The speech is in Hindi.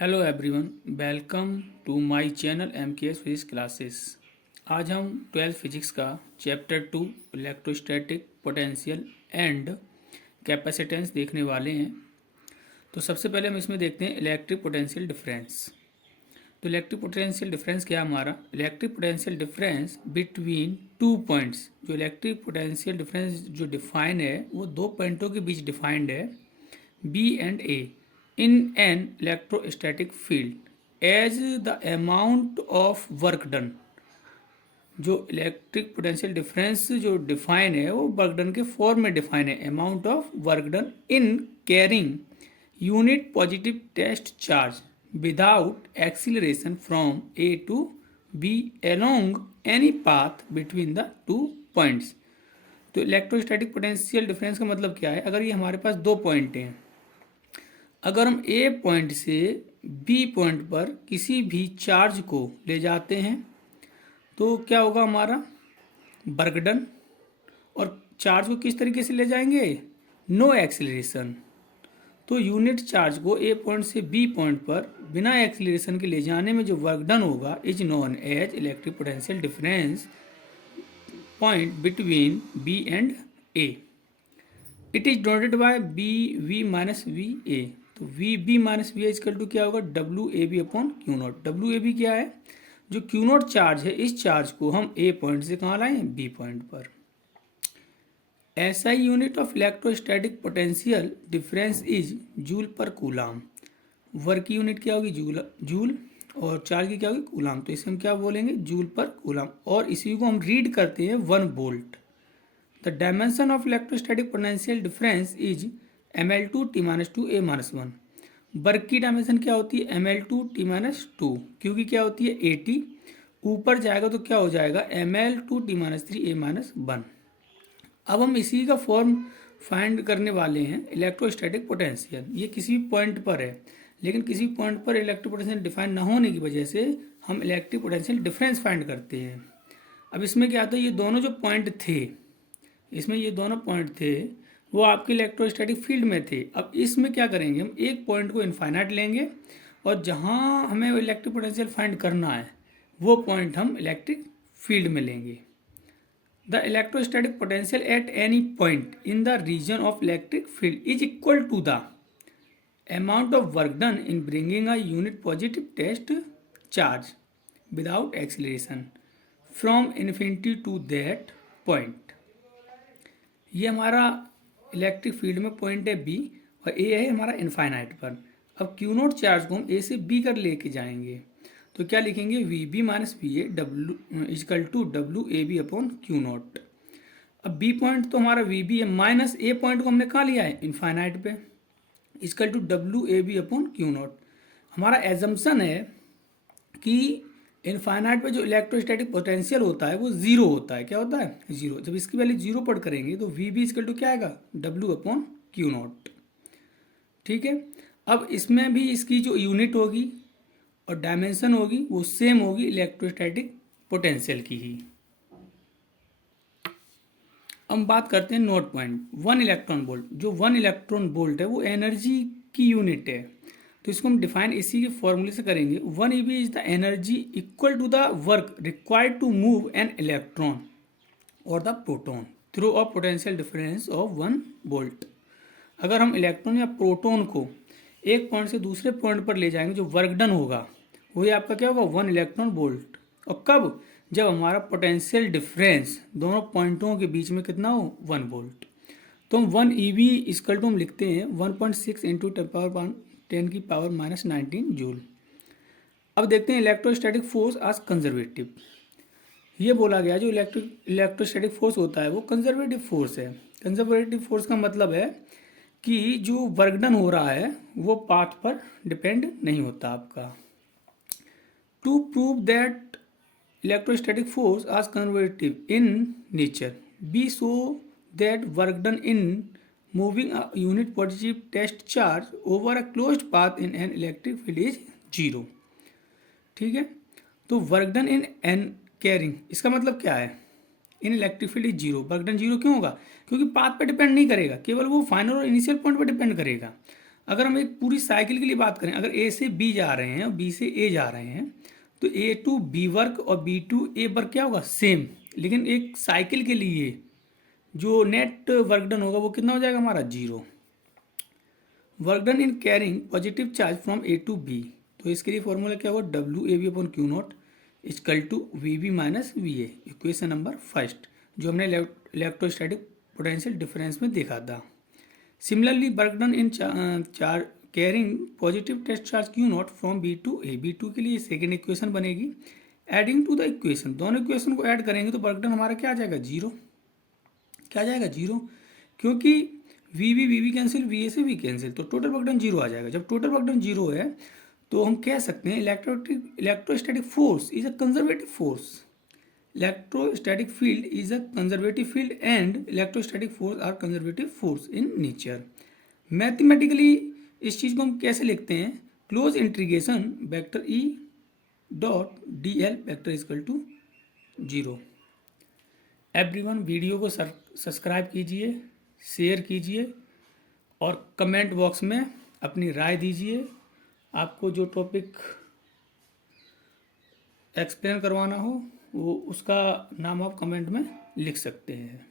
Hello everyone, welcome to my channel MKS physics classes. आज हम 12th फिजिक्स का chapter 2 electrostatic potential and capacitance देखने वाले हैं। तो सबसे पहले हम इसमें देखते हैं इलेक्ट्रिक पोटेंशियल डिफरेंस। तो इलेक्ट्रिक पोटेंशियल डिफरेंस क्या है हमारा? Electric potential difference between two points. जो इलेक्ट्रिक पोटेंशियल डिफरेंस जो डिफाइन है वो दो पॉइंटों के बीच डिफाइंड है, B and A, in an electrostatic field as the amount of work done। जो इलेक्ट्रिक पोटेंशियल डिफरेंस जो डिफाइन है वो वर्क डन के फॉर्म में डिफाइन है, amount of work done in carrying unit positive test charge without acceleration from A to B along any path between the two points. तो इलेक्ट्रोस्टैटिक पोटेंशियल डिफरेंस का मतलब क्या है? अगर ये हमारे पास दो पॉइंट हैं, अगर हम ए पॉइंट से बी पॉइंट पर किसी भी चार्ज को ले जाते हैं तो क्या होगा हमारा? Work done. और चार्ज को किस तरीके से ले जाएंगे? No acceleration. तो यूनिट चार्ज को ए पॉइंट से बी पॉइंट पर बिना एक्सीलरेशन के ले जाने में जो वर्क डन होगा is known as electric potential difference point between B and A. It is denoted by B V minus V A. तो V B minus V equal to क्या होगा? W A B upon Q naught. W A B क्या है? जो क्यू नॉट चार्ज है, इस चार्ज को हम ए पॉइंट से कहाँ लाएं? बी पॉइंट पर। ऐसा unit of electrostatic potential difference is joule पर कूलाम। वर्क की यूनिट क्या होगी? जूल। और चार्ज की क्या होगी? कूलाम। तो इसे हम क्या बोलेंगे? जूल पर कूलाम। और इसी को हम रीड करते हैं 1 volt. The dimension of electrostatic potential difference is ml2 t-2 a-1। Work की डायमेंशन क्या होती है? ml2 t-2, क्योंकि क्या होती है? 80 ऊपर जाएगा तो क्या हो जाएगा? ml2 t-3 a-1। अब हम इसी का फॉर्म फाइंड करने वाले हैं इलेक्ट्रोस्टैटिक पोटेंशियल। ये किसी पॉइंट पर है, लेकिन किसी पॉइंट पर इलेक्ट्रिक पोटेंशियल डिफाइन ना होने की वजह से हम इलेक्ट्रिक पोटेंशियल डिफरेंस फाइंड करते हैं। अब इसमें क्या होता है? ये दोनों जो पॉइंट थे, इसमें ये दोनों पॉइंट थे वो आपके इलेक्ट्रोस्टैटिक फील्ड में थे। अब इसमें क्या करेंगे? हम एक पॉइंट को इनफाइनाइट लेंगे और जहाँ हमें इलेक्ट्रिक पोटेंशियल फाइंड करना है वो पॉइंट हम इलेक्ट्रिक फील्ड में लेंगे। The electrostatic potential at any point in the region of electric field is equal to the amount of work done in bringing a unit positive test charge without acceleration from infinity to that point. ये हमारा इलेक्ट्रिक फील्ड में पॉइंट है बी और ए है हमारा इनफाइनाइट पर। अब क्यू नोट चार्ज को हम ए से बी कर लेके जाएंगे तो क्या लिखेंगे? V B minus V A W equal to W A B upon Q naught. अब बी पॉइंट तो हमारा वी बी है, माइनस ए पॉइंट को हमने कहाँ लिया है? इनफाइनाइट पे, equal to W A B upon Q naught. हमारा एजम्पन है कि इनफाइनाइट पे जो इलेक्ट्रोस्टैटिक पोटेंशियल होता है वो जीरो होता है। क्या होता है? जीरो। जब इसकी वैल्यू जीरो पढ़ करेंगे तो वी बी इजकल टू क्या आएगा? W upon Q not. ठीक है। अब इसमें भी इसकी जो यूनिट होगी और डायमेंशन होगी वो सेम होगी इलेक्ट्रोस्टैटिक पोटेंशियल की ही। हम बात करते हैं नोट पॉइंट। 1 इलेक्ट्रॉन वोल्ट, जो 1 इलेक्ट्रॉन वोल्ट है वो एनर्जी की यूनिट है। तो इसको हम डिफाइन इसी के फॉर्मूले से करेंगे। 1 EV is the energy equal to the work required to move an electron और the proton through a potential difference of 1 volt. अगर हम इलेक्ट्रॉन या प्रोटॉन को एक पॉइंट से दूसरे पॉइंट पर ले जाएंगे, जो वर्क डन होगा वही आपका क्या होगा? 1 इलेक्ट्रॉन वोल्ट। और कब? जब हमारा पोटेंशियल डिफरेंस दोनों पॉइंटों के बीच में कितना हो? 1 वोल्ट। तो हम 1 EV इक्वल टू हम लिखते हैं 1.6 इंटू 10 की पावर माइनस 19 जूल। अब देखते हैं इलेक्ट्रोस्टैटिक फोर्स आज कंजर्वेटिव। ये बोला गया जो इलेक्ट्रोस्टैटिक फोर्स होता है वो कंजर्वेटिव फोर्स है। कंजर्वेटिव फोर्स का मतलब है कि जो वर्क डन हो रहा है वो पाथ पर डिपेंड नहीं होता आपका। To prove that electrostatic force is conservative in nature be so that work done in moving a unit positive test charge over a closed path in an electric field is 0। ठीक है। तो work done in an carrying, इसका मतलब क्या है? इन electric field is 0। Work done 0 क्यों होगा? क्योंकि पाथ पे डिपेंड नहीं करेगा, केवल वो फाइनल और इनिशियल पॉइंट पे डिपेंड करेगा। अगर हम एक पूरी साइकिल के लिए बात करें, अगर ए से बी जा रहे हैं और बी से ए जा रहे हैं, तो ए टू बी वर्क और बी टू ए वर्क क्या होगा, सेम। लेकिन एक साइकिल के लिए जो नेट वर्क डन होगा वो कितना हो जाएगा हमारा, 0। Work done in carrying positive charge from A to B, तो इसके लिए फॉर्मूला क्या होगा, W A B upon Q naught equal to V B minus V A, equation number first, जो हमने इलेक्ट्रोस्टैटिक पोटेंशियल डिफरेंस में देखा था। सिमिलरली वर्क डन इन चार carrying positive test charge Q naught from B to A, B to के लिए सेकेंड इक्वेशन बनेगी। एडिंग टू द इक्वेशन, दोनों इक्वेशन को ऐड करेंगे तो वर्क डन हमारा क्या आ जाएगा, 0। क्या आ जाएगा, 0, क्योंकि V B cancel, V A से वी कैंसिल, तो टोटल वर्क डन 0 आ जाएगा। जब टोटल वर्क डन 0 है तो हम कह सकते हैं electrostatic force is a conservative force, electrostatic field is a conservative field and electrostatic force are conservative force in nature. Mathematically इस चीज़ को हम कैसे लिखते हैं, close integration vector E dot D L vector equal to 0। Everyone, video को सब्सक्राइब कीजिए, शेयर कीजिए और कमेंट बॉक्स में अपनी राय दीजिए। आपको जो टॉपिक एक्सप्लेन करवाना हो वो उसका नाम आप कमेंट में लिख सकते हैं।